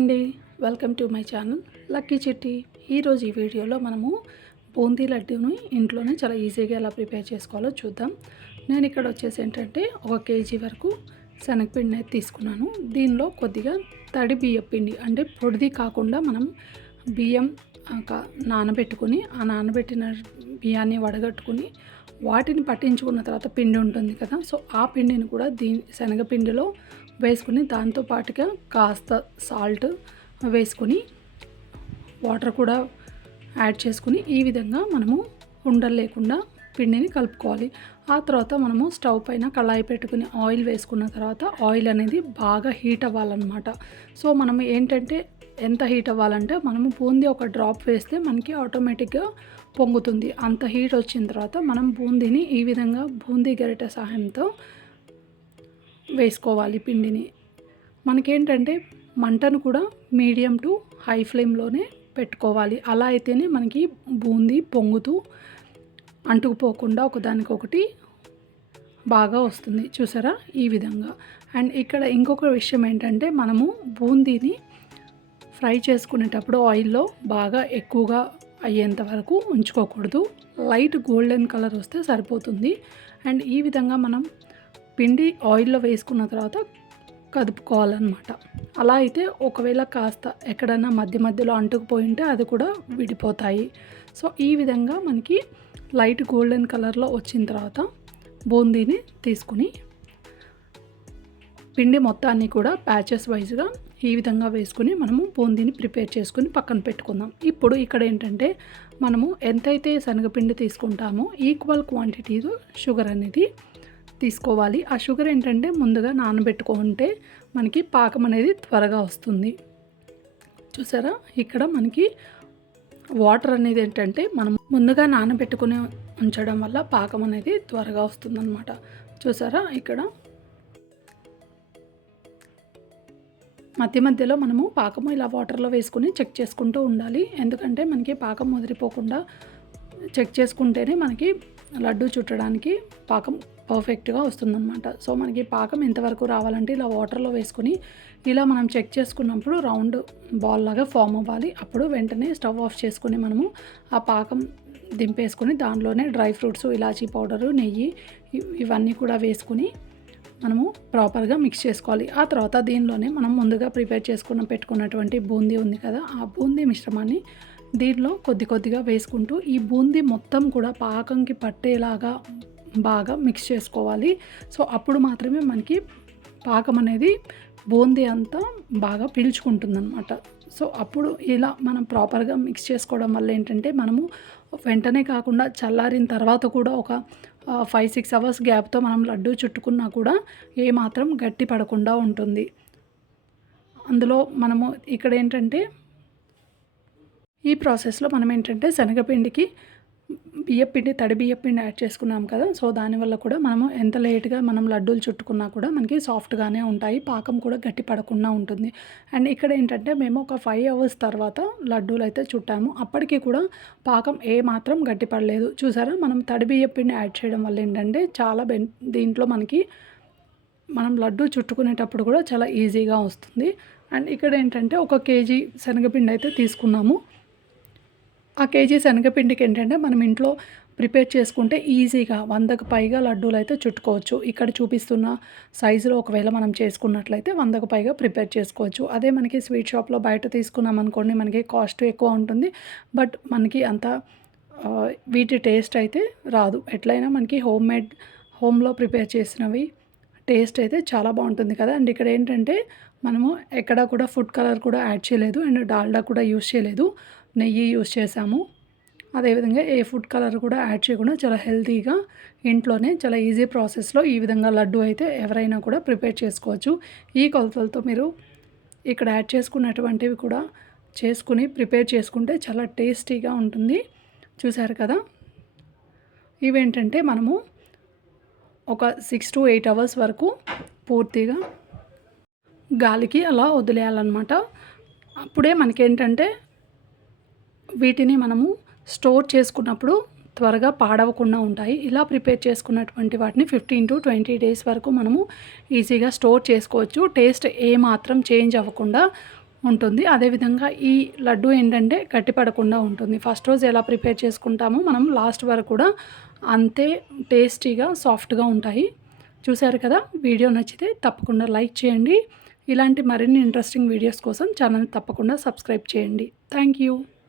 అండి. Welcome to my channel lucky Chitti ఈరోజు ఈ వీడియోలో మనము బూందీ లడ్డూని ఇంట్లోనే చాలా ఈజీగా ఎలా ప్రిపేర్ చేసుకోవాలో చూద్దాం. నేను ఇక్కడ వచ్చేసి ఏంటంటే ఒక కేజీ వరకు శనగపిండి అయితే తీసుకున్నాను. దీనిలో కొద్దిగా తడి బియ్యం పిండి అంటే పొడిది కాకుండా మనం బియ్యం నానబెట్టుకుని ఆ నానబెట్టిన బియ్యాన్ని వడగట్టుకుని వాటిని పట్టించుకున్న తర్వాత పిండి ఉంటుంది కదా. సో ఆ పిండిని కూడా దీని శనగపిండిలో వేసుకుని దాంతో పాటుగా కాస్త సాల్ట్ వేసుకుని వాటర్ కూడా యాడ్ చేసుకుని ఈ విధంగా మనము ఉండలు లేకుండా పిండిని కలుపుకోవాలి. ఆ తర్వాత మనము స్టవ్ పైన కళాయి పెట్టుకుని ఆయిల్ వేసుకున్న తర్వాత ఆయిల్ అనేది బాగా హీట్ అవ్వాలన్నమాట. సో మనం ఏంటంటే ఎంత హీట్ అవ్వాలంటే మనము బూందీ ఒక డ్రాప్ వేస్తే మనకి ఆటోమేటిక్గా పొంగుతుంది. అంత హీట్ వచ్చిన తర్వాత మనం బూందీని ఈ విధంగా బూందీ గరిటె సహాయంతో వేసుకోవాలి పిండిని. మనకేంటంటే మంటను కూడా మీడియం టు హై ఫ్లేమ్లోనే పెట్టుకోవాలి. అలా అయితేనే మనకి బూందీ పొంగుతూ అంటుకుపోకుండా ఒకదానికొకటి బాగా వస్తుంది. చూసారా? ఈ విధంగా. అండ్ ఇక్కడ ఇంకొక విషయం ఏంటంటే మనము బూందీని ఫ్రై చేసుకునేటప్పుడు ఆయిల్లో బాగా ఎక్కువగా అయ్యేంత వరకు ఉంచుకోకూడదు. లైట్ గోల్డెన్ కలర్ వస్తే సరిపోతుంది. అండ్ ఈ విధంగా మనం పిండి ఆయిల్లో వేసుకున్న తర్వాత కదుపుకోవాలన్నమాట. అలా అయితే ఒకవేళ కాస్త ఎక్కడైనా మధ్య మధ్యలో అంటుకుపోయి ఉంటే అది కూడా విడిపోతాయి. సో ఈ విధంగా మనకి లైట్ గోల్డెన్ కలర్లో వచ్చిన తర్వాత బూందీని తీసుకుని పిండి మొత్తాన్ని కూడా ప్యాచెస్ వైజ్గా ఈ విధంగా వేసుకుని మనము బూందీని ప్రిపేర్ చేసుకుని పక్కన పెట్టుకుందాం. ఇప్పుడు ఇక్కడ ఏంటంటే మనము ఎంతైతే శనగపిండి తీసుకుంటామో ఈక్వల్ క్వాంటిటీలో షుగర్ అనేది తీసుకోవాలి. ఆ షుగర్ ఏంటంటే ముందుగా నానబెట్టుకుంటే మనకి పాకం అనేది త్వరగా వస్తుంది. చూసారా? ఇక్కడ మనకి వాటర్ అనేది ఏంటంటే మనం ముందుగా నానబెట్టుకుని ఉంచడం వల్ల పాకం అనేది త్వరగా వస్తుందన్నమాట. చూసారా? ఇక్కడ మధ్య మధ్యలో మనము పాకము ఇలా వాటర్లో వేసుకుని చెక్ చేసుకుంటూ ఉండాలి. ఎందుకంటే మనకి పాకం ముదిరిపోకుండా చెక్ చేసుకుంటేనే మనకి లడ్డు చుట్టడానికి పాకం పర్ఫెక్ట్గా వస్తుందన్నమాట. సో మనకి పాకం ఎంతవరకు రావాలంటే ఇలా వాటర్లో వేసుకుని ఇలా మనం చెక్ చేసుకున్నప్పుడు రౌండ్ బాల్ లాగా ఫామ్ అవ్వాలి. అప్పుడు వెంటనే స్టవ్ ఆఫ్ చేసుకుని మనము ఆ పాకం దింపేసుకుని దానిలోనే డ్రై ఫ్రూట్స్ ఇలాచీ పౌడరు నెయ్యి ఇవన్నీ కూడా వేసుకుని మనము ప్రాపర్గా మిక్స్ చేసుకోవాలి. ఆ తర్వాత దీనిలోనే మనం ముందుగా ప్రిపేర్ చేసుకున్న పెట్టుకున్నటువంటి బూందీ ఉంది కదా ఆ బూందీ మిశ్రమాన్ని దీనిలో కొద్ది కొద్దిగా వేసుకుంటూ ఈ బూందీ మొత్తం కూడా పాకంకి పట్టేలాగా బాగా మిక్స్ చేసుకోవాలి. సో అప్పుడు మాత్రమే మనకి పాకం అనేది బూందీ అంతా బాగా పీల్చుకుంటుందన్నమాట. సో అప్పుడు ఇలా మనం ప్రాపర్గా మిక్స్ చేసుకోవడం వల్ల ఏంటంటే మనము వెంటనే కాకుండా చల్లారిన తర్వాత కూడా ఒక ఫైవ్ సిక్స్ అవర్స్ గ్యాప్తో మనం లడ్డు చుట్టుకున్నా కూడా ఏమాత్రం గట్టి పడకుండా ఉంటుంది. అందులో మనము ఇక్కడ ఏంటంటే ఈ ప్రాసెస్లో మనం ఏంటంటే శనగపిండికి బియ్యపిండి తడి బియ్యపిండి యాడ్ చేసుకున్నాం కదా సో దానివల్ల కూడా మనము ఎంత లేట్గా మనం లడ్డూలు చుట్టుకున్నా కూడా మనకి సాఫ్ట్గానే ఉంటాయి పాకం కూడా గట్టి పడకుండా ఉంటుంది. అండ్ ఇక్కడ ఏంటంటే మేము ఒక ఫైవ్ అవర్స్ తర్వాత లడ్డూలు అయితే చుట్టాము. అప్పటికి కూడా పాకం ఏ మాత్రం గట్టి పడలేదు. చూసారా? మనం తడి బియ్యపిండి యాడ్ చేయడం వల్ల ఏంటంటే చాలా బెన్ దీంట్లో మనకి మనం లడ్డు చుట్టుకునేటప్పుడు కూడా చాలా ఈజీగా వస్తుంది. అండ్ ఇక్కడ ఏంటంటే ఒక కేజీ శనగపిండి అయితే తీసుకున్నాము. ఆ కేజీ శనగపిండికి ఏంటంటే మనం ఇంట్లో ప్రిపేర్ చేసుకుంటే ఈజీగా వందకు పైగా లడ్డూలు అయితే చుట్టుకోవచ్చు. ఇక్కడ చూపిస్తున్న సైజులో ఒకవేళ మనం చేసుకున్నట్లయితే వందకు పైగా ప్రిపేర్ చేసుకోవచ్చు. అదే మనకి స్వీట్ షాప్లో బయట తీసుకున్నాం అనుకోండి మనకి కాస్ట్ ఎక్కువ ఉంటుంది. బట్ మనకి అంత వీటి టేస్ట్ అయితే రాదు. ఎట్లయినా మనకి హోమ్ మేడ్ హోమ్లో ప్రిపేర్ చేసినవి టేస్ట్ అయితే చాలా బాగుంటుంది కదా. అండ్ ఇక్కడ ఏంటంటే మనము ఎక్కడ కూడా ఫుడ్ కలర్ కూడా యాడ్ చేయలేదు. అండ్ డాల్డా కూడా యూస్ చేయలేదు. నెయ్యి యూస్ చేసాము అదేవిధంగా ఏ ఫుడ్ కలర్ కూడా యాడ్ చేయకుండా చాలా హెల్తీగా ఇంట్లోనే చాలా ఈజీ ప్రాసెస్లో ఈ విధంగా లడ్డు అయితే ఎవరైనా కూడా ప్రిపేర్ చేసుకోవచ్చు. ఈ కొలతలతో మీరు ఇక్కడ యాడ్ చేసుకున్నటువంటివి కూడా చేసుకుని ప్రిపేర్ చేసుకుంటే చాలా టేస్టీగా ఉంటుంది. చూసారు కదా? ఇవేంటంటే మనము ఒక సిక్స్ టు ఎయిట్ అవర్స్ వరకు పూర్తిగా గాలికి అలా వదిలేయాలన్నమాట. అప్పుడే మనకేంటంటే వీటిని మనము స్టోర్ చేసుకున్నప్పుడు త్వరగా పాడవకుండా ఉంటాయి. ఇలా ప్రిపేర్ చేసుకున్నటువంటి వాటిని ఫిఫ్టీన్ టు ట్వంటీ డేస్ వరకు మనము ఈజీగా స్టోర్ చేసుకోవచ్చు. టేస్ట్ ఏ మాత్రం చేంజ్ అవ్వకుండా ఉంటుంది. అదేవిధంగా ఈ లడ్డు ఏంటంటే గట్టిపడకుండా ఉంటుంది. ఫస్ట్ రోజు ఎలా ప్రిపేర్ చేసుకుంటామో మనం లాస్ట్ వరకు కూడా అంతే టేస్టీగా సాఫ్ట్గా ఉంటాయి. చూశారు కదా? వీడియో నచ్చితే తప్పకుండా లైక్ చేయండి. ఇలాంటి మరిన్ని ఇంట్రెస్టింగ్ వీడియోస్ కోసం ఛానల్ తప్పకుండా సబ్స్క్రైబ్ చేయండి. Thank you.